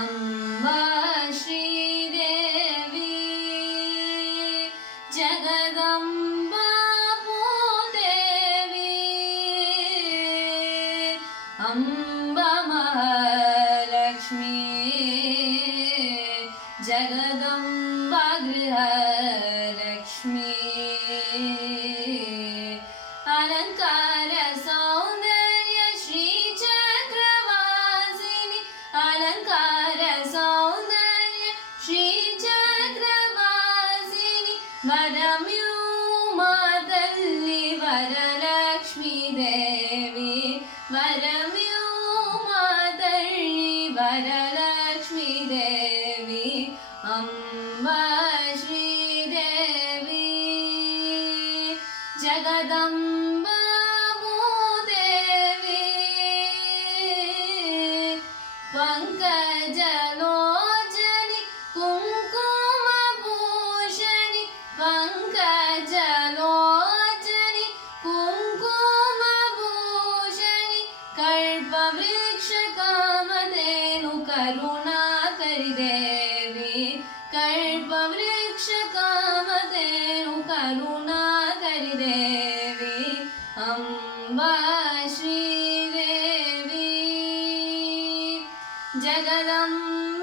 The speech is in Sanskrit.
अम्बा श्रीदेवी जगदम्बा भूदेवी अम्बा महालक्ष्मी जगदम्बा गृहलक्ष्मी अलंकार सौंदर्य श्री चक्रवासिनी अलंकार सौंदर्य श्री चक्रवासिनी वरम्यूमा तल्ली वरलक्ष्मी देवी वरम्यूमा तल्ली वरलक्ष्मी देवी अम्बा श्रीदेवी जगदम्बा भूदेवी पंकजलोचनि कुङ्कुमभूषणि पंकजलोचनि कुङ्कुमभूषणि कल्पवृक्षकामधेनु करुणाकरि देवी कल्पवृक्षकामधेनु करुणाकरि देवी अम्बा श्रीदेवी जगदम्बा